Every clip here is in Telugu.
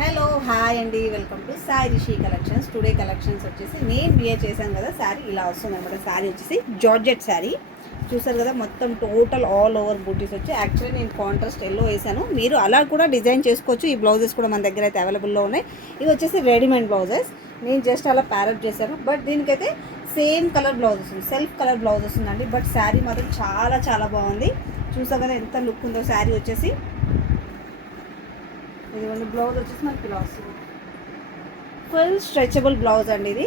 హలో హాయ్ అండి, welcome to Sai Rishi collections. Today collections వచ్చేసి నేను బియర్ చేశాను కదా శారీ, ఇలా వస్తుంది అనమాట. శారీ వచ్చేసి జార్జెట్ శారీ చూసారు కదా, మొత్తం టోటల్ ఆల్ ఓవర్ బూటీస్ వచ్చి. యాక్చువల్లీ నేను కాంట్రాస్ట్ ఎల్లో వేసాను, మీరు అలా కూడా డిజైన్ చేసుకోవచ్చు. ఈ బ్లౌజెస్ కూడా మన దగ్గర అయితే అవైలబుల్లో ఉన్నాయి. ఇవి వచ్చేసి రెడీమేడ్ బ్లౌజెస్, నేను జస్ట్ అలా ప్యారప్ చేశాను. బట్ దీనికైతే సేమ్ కలర్ బ్లౌజ్ వస్తుంది, సెల్ఫ్ కలర్ బ్లౌజ్ వస్తుందండి. బట్ శారీ మాత్రం చాలా చాలా బాగుంది. చూసారు కదా ఎంత లుక్ ఉందో శారీ వచ్చేసి. ఇదిగోండి బ్లౌజ్ వచ్చేసి మనకి ఇలా వస్తుంది, ఫుల్ స్ట్రెచబుల్ బ్లౌజ్ అండి. ఇది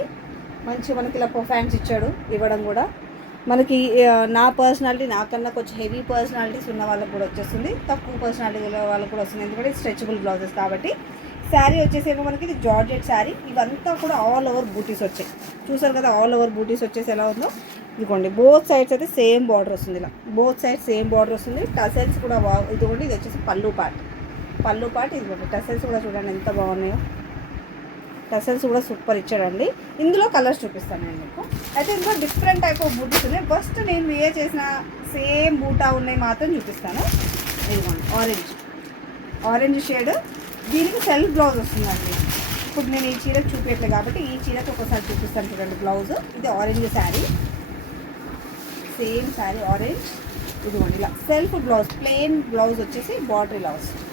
మంచి మనకి ఇలా పర్ఫాన్స్ ఇచ్చాడు ఇవ్వడం కూడా. మనకి నా పర్సనాలిటీ నాకన్నా కొంచెం హెవీ పర్సనాలిటీస్ ఉన్న వాళ్ళకి కూడా వచ్చేస్తుంది, తక్కువ పర్సనాలిటీ ఉన్న వాళ్ళకి కూడా వస్తుంది, ఎందుకంటే స్ట్రెచబుల్ బ్లౌజెస్ కాబట్టి. శారీ వచ్చేసేమో మనకి ఇది జార్జెట్ శారీ. ఇవంతా కూడా ఆల్ ఓవర్ బూటీస్ వచ్చాయి. చూసారు కదా ఆల్ ఓవర్ బూటీస్ వచ్చేసి ఎలా ఉందో. ఇదిగోండి బోత్ సైడ్స్ అయితే సేమ్ బార్డర్ వస్తుంది, ఇలా బోత్ సైడ్స్ సేమ్ బార్డర్ వస్తుంది. టసల్స్ కూడా ఇదిగోండి, ఇది వచ్చేసి పళ్ళు పార్ట్ ఇదిగోండి. టసల్స్ కూడా చూడండి ఎంత బాగున్నాయో, టసల్స్ కూడా సూపర్ ఇచ్చాడండి. ఇందులో కలర్స్ చూపిస్తాను నేను మీకు. అయితే ఇందులో డిఫరెంట్ టైప్ ఆఫ్ బూటీస్ ఉన్నాయి. ఫస్ట్ నేను వేర్ చేసిన సేమ్ బూటా ఉన్నాయి మాత్రం చూపిస్తాను. ఇదిగోండి ఆరెంజ్ షేడ్, దీనికి సెల్ఫ్ బ్లౌజ్ వస్తుందండి. ఇప్పుడు నేను ఈ చీరకు చూపించట్లేదు కాబట్టి ఈ చీరకు ఒకసారి చూపిస్తాను చూడండి బ్లౌజ్. ఇది orange sari, same sari orange. ఇదిగోండి ఇలా సెల్ఫ్ బ్లౌజ్, ప్లెయిన్ బ్లౌజ్ వచ్చేసి బార్డర్ ఇలా వస్తుంది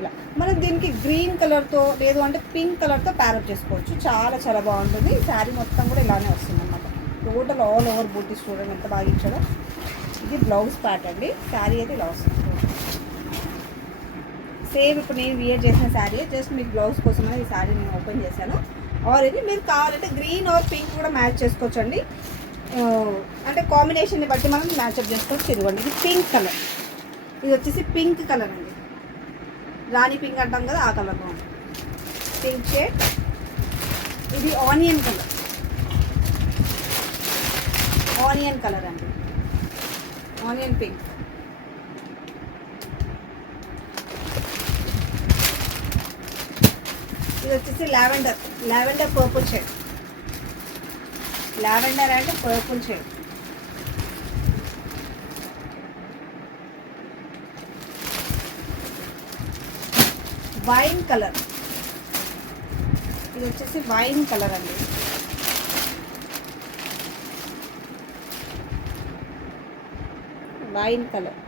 ఇలా. మనం దీనికి గ్రీన్ కలర్తో లేదు అంటే పింక్ కలర్తో ప్యారప్ చేసుకోవచ్చు, చాలా చాలా బాగుంటుంది. ఈ శారీ మొత్తం కూడా ఇలానే వస్తుంది అన్నమాట. టోటల్ ఆల్ ఓవర్ బూటీస్ చూడండి ఎంత బాగా ఇచ్చాడో. ఇది బ్లౌజ్ ప్యాట్ అండి, శారీ అయితే ఇలా వస్తుంది సేమ్. ఇప్పుడు నేను వియర్ చేసిన శారీ, జస్ట్ మీకు బ్లౌజ్ కోసం ఈ శారీ నేను ఓపెన్ చేశాను. ఆరెంజ్, మీరు కావాలంటే గ్రీన్ ఆర్ పింక్ కూడా మ్యాచ్ చేసుకోవచ్చు అండి, అంటే కాంబినేషన్ని బట్టి మనం మ్యాచ్అప్ చేసుకోవచ్చు. ఇదిగోండి ఇది పింక్ కలర్, ఇది వచ్చేసి పింక్ కలర్ అండి, రాణి పింక్ అంటాం కదా ఆ కలర్లో ఉంది పింక్ షేడ్. ఇది ఆనియన్ కలర్ అండి, ఆనియన్ పింక్. ఇది వచ్చేసి lavender purple shade, lavender and purple shade. Wine colour, ఇది వచ్చేసి వైన్ కలర్ అండి. వైన్ కలర్,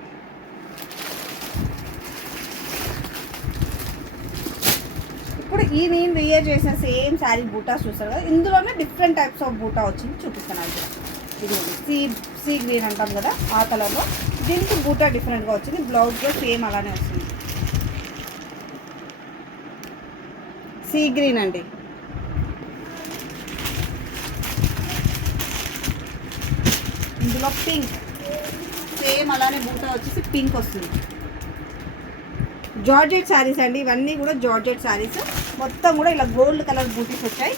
ఇప్పుడు ఈ నేను వేర్ చేసిన సేమ్ శారీ బూటాస్ చూస్తారు కదా, ఇందులోనే డిఫరెంట్ టైప్స్ ఆఫ్ బూటా వచ్చింది చూపిస్తాను. అది ఇది సీ గ్రీన్ అంటాం కదా ఆ కలర్లో, దీనికి బూటా డిఫరెంట్గా వచ్చింది. బ్లౌజ్ కూడా సేమ్ అలానే వస్తుంది, సీ గ్రీన్ అండి. ఇందులో పింక్, సేమ్ అలానే బూటా వచ్చేసి పింక్ వస్తుంది. జార్జెట్ శారీస్ అండి ఇవన్నీ కూడా, జార్జెట్ శారీస్ మొత్తం కూడా ఇలా గోల్డ్ కలర్ బూటీస్ వచ్చాయి.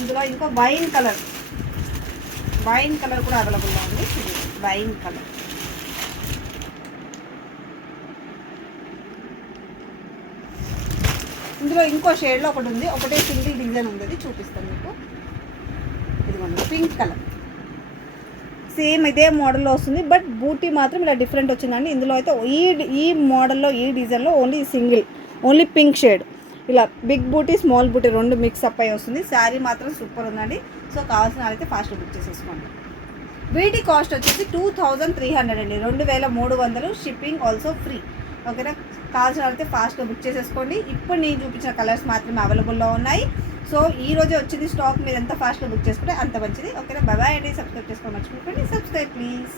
ఇందులో ఇంకా వైన్ కలర్ కూడా అవైలబుల్గా ఉంది. వైన్ కలర్, ఇందులో ఇంకో షేడ్లో ఒకటి ఉంది, ఒకటే సింగిల్ డిజైన్ ఉంది, అది చూపిస్తాను మీకు. ఇదిగోండి పింక్ కలర్, సేమ్ ఇదే మోడల్లో వస్తుంది, బట్ బూటీ మాత్రం ఇలా డిఫరెంట్ వచ్చిందండి. ఇందులో అయితే ఈ మోడల్లో ఈ డిజైన్లో ఓన్లీ పింక్ షేడ్, ఇలా బిగ్ బూటీ స్మాల్ బూటీ రెండు మిక్స్ అప్ అయి వస్తుంది. శారీ మాత్రం సూపర్ ఉందండి. సో కావాల్సిన వాళ్ళైతే ఫాస్ట్గా బుక్ చేసేసుకోండి. వీటి కాస్ట్ వచ్చేసి 2300 అండి, 2300. Shipping also free. ఓకేనా, కావాల్సిన వాళ్ళైతే ఫాస్ట్గా బుక్ చేసేసుకోండి. ఇప్పుడు నేను చూపించిన కలర్స్ మాత్రమే అవైలబుల్లో ఉన్నాయి. సో ఈ రోజే వచ్చింది స్టాక్, మీరు ఎంత ఫాస్ట్గా బుక్ చేసుకుంటే అంత మంచిది. ఓకేనా, బాయ్ అండి. సబ్స్క్రైబ్ చేసుకోండి, మర్చిపోకండి. Subscribe please.